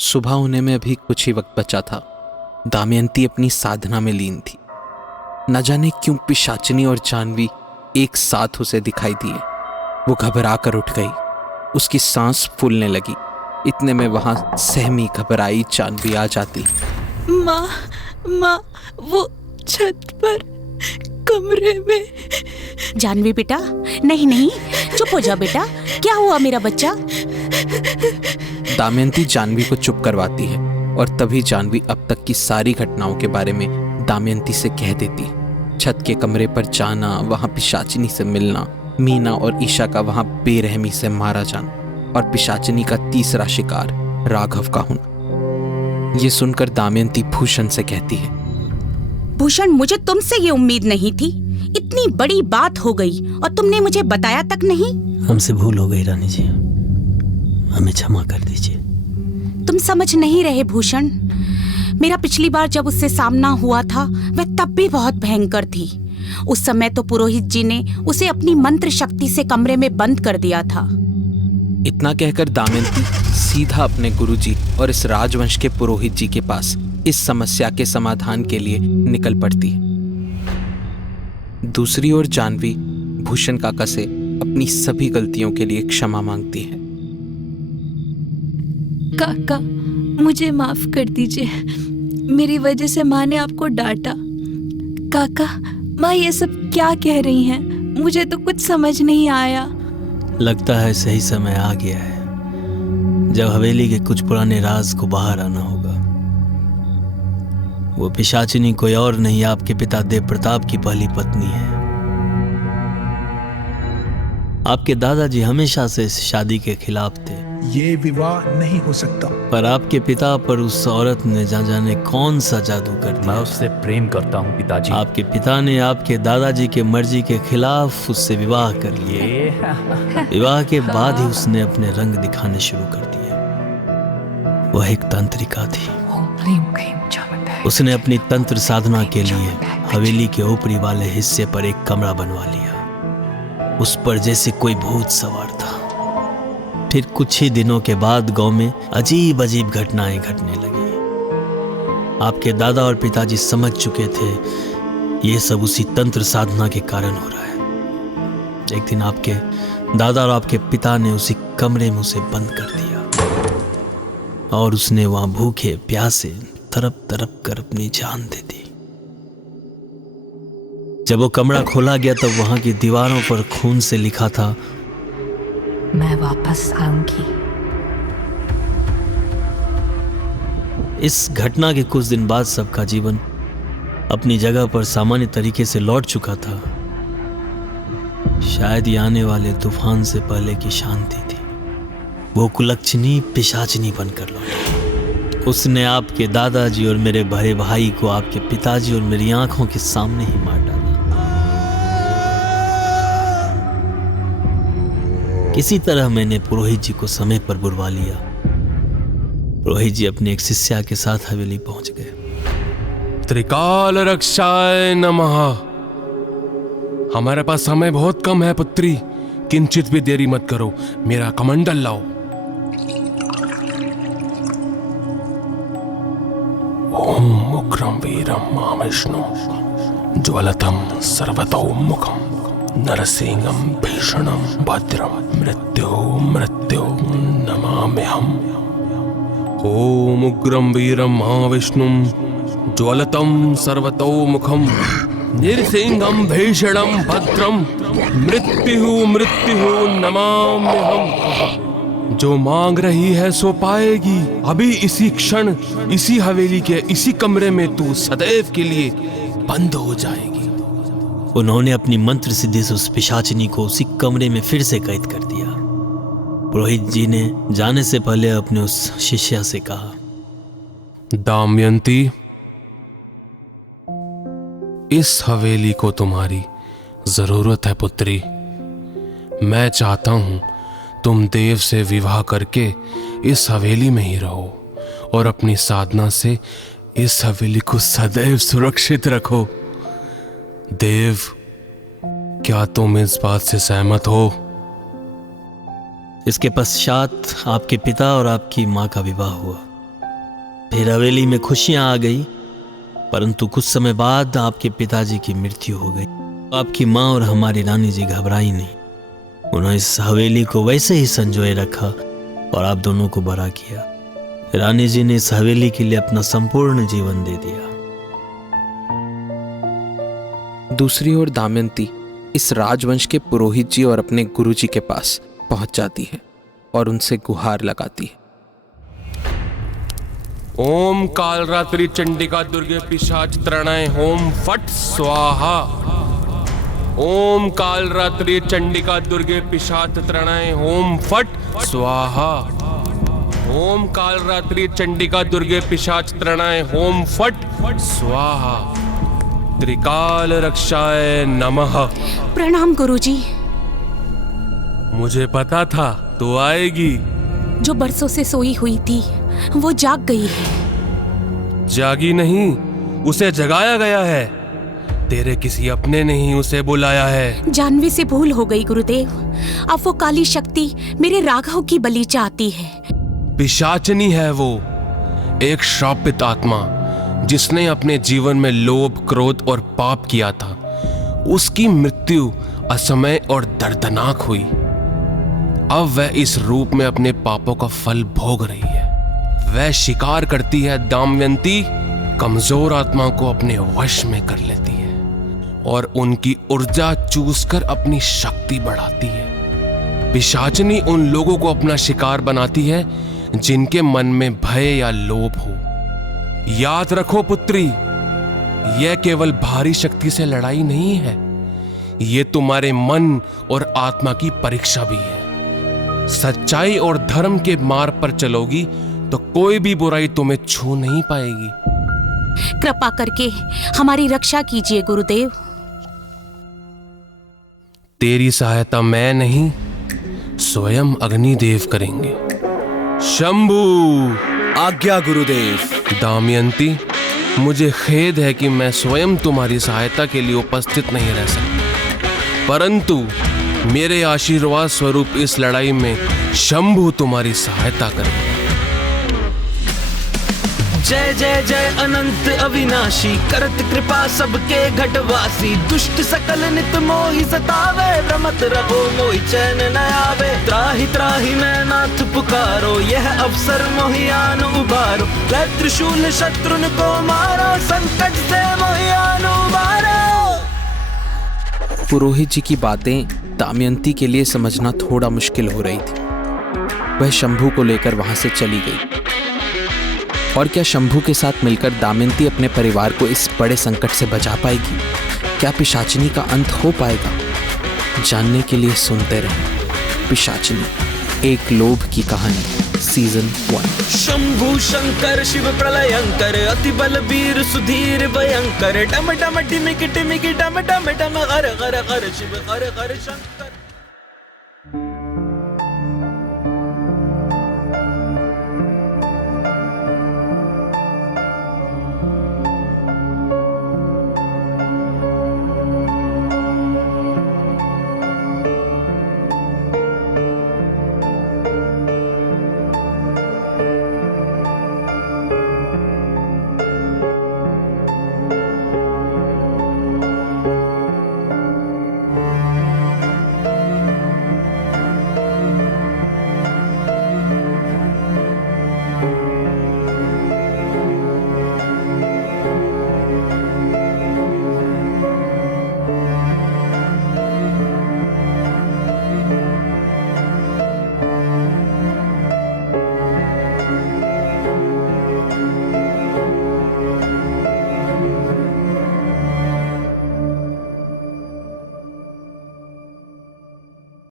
सुबह होने में अभी कुछ ही वक्त बचा था। दमयंती अपनी साधना में लीन थी। न जाने क्यों पिशाचिनी और जानवी एक साथ उसे दिखाई दिए। वो घबरा कर उठ गई। उसकी सांस फूलने लगी। इतने में वहां सहमी घबराई जानवी आ जाती। माँ, वो छत पर कमरे में। जानवी बेटा, नहीं, चुप हो जा बेटा। क्या हुआ मेरा बच्चा? दमयंती जानवी को चुप करवाती है और तभी जानवी अब तक की सारी घटनाओं के बारे में दमयंती से कह देती है। छत के कमरे पर जाना, वहां पिशाचिनी से मिलना, मीना और ईशा का वहां बेरहमी से मारा जाना और पिशाचिनी का तीसरा शिकार राघव का होना। ये सुनकर दमयंती भूषण से कहती है, भूषण, मुझे तुमसे ये उम्मीद नहीं थी। इतनी बड़ी बात हो गई और तुमने मुझे बताया तक नहीं। हमसे भूल हो गई रानी जी, हमें क्षमा कर दीजिए। तुम समझ नहीं रहे भूषण। मेरा पिछली बार जब उससे सामना हुआ था वह तब भी बहुत भयंकर थी। उस समय तो पुरोहित जी ने उसे अपनी मंत्र शक्ति से कमरे में बंद कर दिया था। इतना कहकर दमयंती सीधा अपने गुरुजी और इस राजवंश के पुरोहित जी के पास इस समस्या के समाधान के लिए निकल पड़ती है। दूसरी ओर जानवी भूषण काका से अपनी सभी गलतियों के लिए क्षमा मांगती है। काका, मुझे माफ कर दीजिए। मेरी वजह से माँ ने आपको डांटा। काका, माँ ये सब क्या कह रही हैं? मुझे तो कुछ समझ नहीं आया। लगता है सही समय आ गया है जब हवेली के कुछ पुराने राज को बाहर आना होगा। वो पिशाचिनी कोई और नहीं, आपके पिता देव प्रताप की पहली पत्नी है। आपके दादाजी हमेशा से इस शादी के खिलाफ थे। ये विवाह नहीं हो सकता। पर आपके पिता पर उस औरत ने जाने कौन सा जादू कर दिया। मैं उससे प्रेम करता हूँ पिताजी। आपके पिता ने आपके दादाजी के मर्जी के खिलाफ उससे विवाह कर लिया। विवाह के बाद ही उसने अपने रंग दिखाने शुरू कर दिए। वह एक तंत्रिका थी। उसने अपनी तंत्र साधना के लिए हवेली के ऊपरी वाले हिस्से पर एक कमरा बनवा लिया। उस पर जैसे कोई भूत सवार था। फिर कुछ ही दिनों के बाद गांव में अजीब अजीब घटनाएं घटने लगी। आपके दादा और पिताजी समझ चुके थे ये सब उसी तंत्र साधना के कारण हो रहा है। एक दिन आपके दादा और आपके पिता ने उसी कमरे में उसे बंद कर दिया और उसने वहां भूखे प्यासे तड़प तड़प कर अपनी जान दे दी। जब वो कमरा खोला गया तब वहां की दीवारों पर खून से लिखा था, मैं वापस आऊंगी। इस घटना के कुछ दिन बाद सबका जीवन अपनी जगह पर सामान्य तरीके से लौट चुका था। शायद ये आने वाले तूफान से पहले की शांति थी। वो कुलक्षणी पिशाचिनी बनकर लौटी। उसने आपके दादाजी और मेरे बड़े भाई को आपके पिताजी और मेरी आंखों के सामने ही मार डाला। किसी तरह मैंने पुरोहित जी को समय पर बुलवा लिया। पुरोहित जी अपने एक शिष्या के साथ हवेली पहुंच गए। त्रिकाल रक्षाय नमः। हमारे पास समय बहुत कम है पुत्री, किंचित भी देरी मत करो। मेरा कमंडल लाओ। ओम उग्रं वीरं महाविष्णु ज्वलतं सर्वतोमुखं नरसिंहं भीषणं भद्रं मृत्यो नमाम्यहम्। ओम उग्रं वीरं महाविष्णुं ज्वलतं सर्वतोमुखं नरसिंहं भीषणं भद्रं मृत्यु नमाम्यहम्। जो मांग रही है सो पाएगी। अभी इसी क्षण इसी हवेली के इसी कमरे में तू सदैव के लिए बंद हो जाएगी। उन्होंने अपनी मंत्र सिद्धि से उस पिशाचिनी को उसी कमरे में फिर से कैद कर दिया। पुरोहित जी ने जाने से पहले अपने उस शिष्या से कहा, दमयंती, इस हवेली को तुम्हारी जरूरत है पुत्री। मैं चाहता हूं तुम देव से विवाह करके इस हवेली में ही रहो और अपनी साधना से इस हवेली को सदैव सुरक्षित रखो। देव, क्या तुम इस बात से सहमत हो? इसके पश्चात आपके पिता और आपकी मां का विवाह हुआ। फिर हवेली में खुशियां आ गई, परंतु कुछ समय बाद आपके पिताजी की मृत्यु हो गई। आपकी माँ और हमारी रानी जी घबराई नहीं, उन्होंने इस हवेली को वैसे ही संजोए रखा और आप दोनों को बड़ा किया। रानी जी ने इस हवेली के लिए अपना संपूर्ण जीवन दे दिया। दूसरी ओर दमयंती इस राजवंश के पुरोहित जी और अपने गुरुजी के पास पहुंच जाती है और उनसे गुहार लगाती है। ओम कालरात्रि चंडिका दुर्गे पिशाच त्रणाय होम फट स्वाहा। ओम कालरात्रि चंडिका दुर्गे पिशाच त्रणाय होम फट स्वाहा। ओम कालरात्रि चंडिका दुर्गे पिशाच त्रणाय होम फट स्वाहा। त्रिकाल रक्षाय नमः। प्रणाम गुरुजी। मुझे पता था तू आएगी। जो बरसों से सोई हुई थी वो जाग गई है। जागी नहीं, उसे जगाया गया है। तेरे किसी अपने ने ही उसे बुलाया है। जानवी से भूल हो गई गुरुदेव। अब वो काली शक्ति मेरे राघव की बलि चाहती है। पिशाचनी है वो, एक श्रापित आत्मा जिसने अपने जीवन में लोभ, क्रोध और पाप किया था। उसकी मृत्यु असमय और दर्दनाक हुई। अब वह इस रूप में अपने पापों का फल भोग रही है। वह शिकार करती है दमयंती, कमजोर आत्मा को अपने वश में कर लेती है और उनकी ऊर्जा चूसकर अपनी शक्ति बढ़ाती है। पिशाचनी उन लोगों को अपना शिकार बनाती है जिनके मन में भय या लोभ हो। याद रखो पुत्री, यह केवल भारी शक्ति से लड़ाई नहीं है, ये तुम्हारे मन और आत्मा की परीक्षा भी है। सच्चाई और धर्म के मार्ग पर चलोगी तो कोई भी बुराई तुम्हें छू नहीं पाएगी। कृपा करके हमारी रक्षा कीजिए गुरुदेव। तेरी सहायता मैं नहीं, स्वयं अग्निदेव करेंगे। शंभू। आज्ञा गुरुदेव। दमयंती, मुझे खेद है कि मैं स्वयं तुम्हारी सहायता के लिए उपस्थित नहीं रह सकता, परंतु मेरे आशीर्वाद स्वरूप इस लड़ाई में शंभू तुम्हारी सहायता करें। जय जय जय अनंत अविनाशी, करत कृपा सबके घटवासी। दुष्ट सकल नित मोहि सतावे, भ्रमत रहो मोहि चैन न आवे। त्राहि त्राहि मैं नाथ पुकारो, यह अवसर मोहि आन उबारो। लै त्रिशूल शत्रुन को मारो, संकट से मोहि आन उबारो। पुरोहित जी की बातें दमयंती के लिए समझना थोड़ा मुश्किल हो रही थी। वह शंभू को लेकर वहां से चली गई। और क्या शंभू के साथ मिलकर दमयंती अपने परिवार को इस बड़े संकट से बचा पाएगी? क्या पिशाचिनी का अंत हो पाएगा? जानने के लिए सुनते रहें पिशाचिनी, एक लोभ की कहानी, सीजन 1। शंभु शंकर शिव प्रलयंकर, अति बलबीर सुधीर भयंकर। डम डम टिमिक टिमिक डम डम डम, हर हर हर शिव हर हर शंकर।